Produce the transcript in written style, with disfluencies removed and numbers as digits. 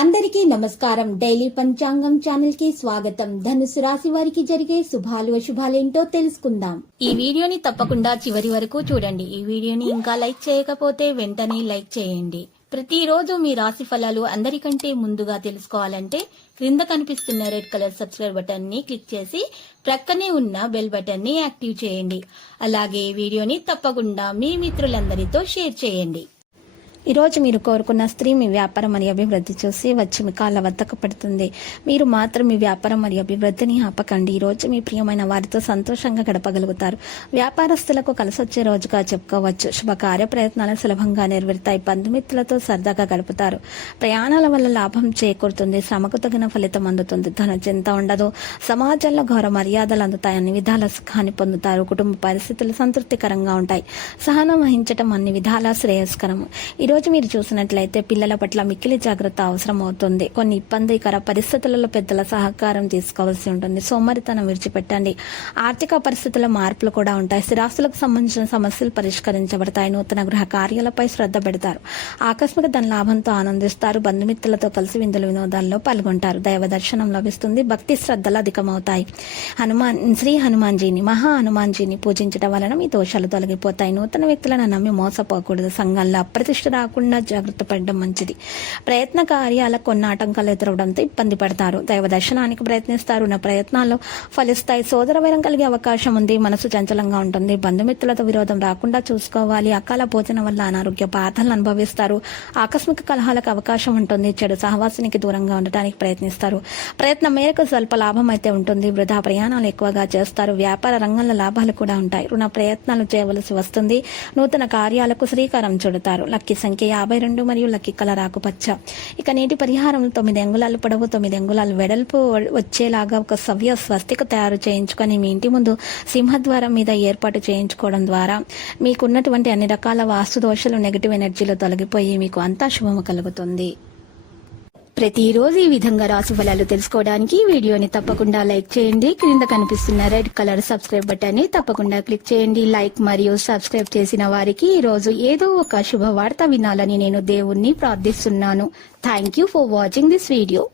అందరికీ నమస్కారం. డైలీ పంచాంగం ఛానల్ కి స్వాగతం. ధనుసు రాశి వారికి జరిగే శుభాలు అశుభాలేంటో తెలుసుకుందాం. ఈ వీడియోని తప్పకుండా చివరి వరకు చూడండి. ఈ వీడియోని ఇంకా లైక్ చేయకపోతే వెంటనే లైక్ చేయండి. ప్రతిరోజు మీ రాశి ఫలాలు అందరికంటే ముందుగా తెలుసుకోవాలంటే క్రింద కనిపిస్తున్న రెడ్ కలర్ సబ్స్క్రైబ్ బటన్ ని క్లిక్ చేసి ప్రక్కనే ఉన్న బెల్ బటన్ ని యాక్టివ్ చేయండి. అలాగే వీడియోని తప్పకుండా మీ మిత్రులందరితో షేర్ చేయండి. ఈరోజు మీరు కోరుకున్న స్త్రీ మీ వ్యాపారం మరియు అభివృద్ధి చూసి వచ్చి మీ కాళ్ళ వద్దకు పడుతుంది. మీరు మాత్రం మీ వ్యాపారం మరియు అభివృద్ధిని ఆపకండి. ఈరోజు మీ ప్రియమైన వారితో సంతోషంగా గడపగలుగుతారు. వ్యాపారస్తులకు కలిసొచ్చే రోజుగా చెప్పుకోవచ్చు. శుభకార్య ప్రయత్నాలు సులభంగా నెరవేరుతాయి. బంధుమిత్రులతో సరదాగా గడుపుతారు. ప్రయాణాల వల్ల లాభం చేకూరుతుంది. శ్రమకు తగిన ఫలితం అందుతుంది. ధన చింత ఉండదు. సమాజంలో గౌరవ మర్యాదలు అందుతాయి. అన్ని విధాల సుఖాన్ని పొందుతారు. కుటుంబ పరిస్థితులు సంతృప్తికరంగా ఉంటాయి. సహనం వహించడం అన్ని విధాలా శ్రేయస్కరం. ఈరోజు మీరు చూసినట్లయితే పిల్లల పట్ల మిక్కిలి జాగ్రత్త అవసరం అవుతుంది. కొన్ని ఇబ్బందికర పరిస్థితులలో పెద్దల సహకారం తీసుకోవాల్సి ఉంటుంది. సోమరితనం విడిచిపెట్టండి. ఆర్థిక పరిస్థితుల మార్పులు కూడా ఉంటాయి. స్థిరాస్తులకు సంబంధించిన సమస్యలు పరిష్కరించబడతాయి. నూతన గృహ కార్యాలపై శ్రద్ధ పెడతారు. ఆకస్మిక ధన లాభంతో ఆనందిస్తారు. బంధుమిత్రులతో కలిసి విందులు వినోదాల్లో పాల్గొంటారు. దైవ దర్శనం లభిస్తుంది. భక్తి శ్రద్ధలు అధికమవుతాయి. శ్రీ హనుమాన్జీని మహా హనుమాన్జీని పూజించడం వలన మీ దోషాలు తొలగిపోతాయి. నూతన వ్యక్తులను నమ్మి మోసపోకూడదు. సంఘంలో అప్రతిష్ట రాకుండా జాగ్రత్త పడడం మంచిది. ప్రయత్న కార్యాలకు కొన్ని ఆటంకాలు ఎదురవడంతో ఇబ్బంది పడతారు. దైవ దర్శనానికి ప్రయత్నిస్తారు. నా ప్రయత్నాలు ఫలిస్తాయి. సోదర వైరం కలిగే అవకాశం ఉంది. మనసు చంచలంగా ఉంటుంది. బంధుమిత్రులతో విరోధం రాకుండా చూసుకోవాలి. అకాల భోజనం వల్ల అనారోగ్య బాధలను అనుభవిస్తారు. ఆకస్మిక కలహాలకు అవకాశం ఉంటుంది. చెడు సహవాసానికి దూరంగా ఉండటానికి ప్రయత్నిస్తారు. ప్రయత్నం మేరకు స్వల్ప లాభం అయితే ఉంటుంది. వృధా ప్రయాణాలు ఎక్కువగా చేస్తారు. వ్యాపార రంగంలో లాభాలు కూడా ఉంటాయి. రుణ ప్రయత్నాలు చేయవలసి వస్తుంది. నూతన కార్యాలకు శ్రీకారం చుడతారు. లక్కీ సంఖ్య 52 మరియు లక్కీ కలర్ ఆకుపచ్చ. ఇక నేటి పరిహారం 9 అంగుళాలు పొడవు 9 అంగుళాలు వెడల్పు వచ్చేలాగా ఒక సవ్య స్వస్తిక తయారు చేయించుకొని మీ ఇంటి ముందు సింహద్వారం మీద ఏర్పాటు చేయించుకోవడం ద్వారా మీకున్నటువంటి అన్ని రకాల వాస్తు దోషాలు నెగిటివ్ ఎనర్జీలు తొలగిపోయి మీకు అంతా శుభము కలుగుతుంది. ప్రతిరోజు ఈ విధంగా రాశి ఫలాలు తెలుసుకోవడానికి వీడియోని తప్పకుండా లైక్ చేయండి. క్రింద కనిపిస్తున్న రెడ్ కలర్ సబ్స్క్రైబ్ బటన్ ని తప్పకుండా క్లిక్ చేయండి. లైక్ మరియు సబ్స్క్రైబ్ చేసిన వారికి ఈ రోజు ఏదో ఒక శుభవార్త వినాలని నేను దేవుణ్ణి ప్రార్థిస్తున్నాను. Thank you for watching this video.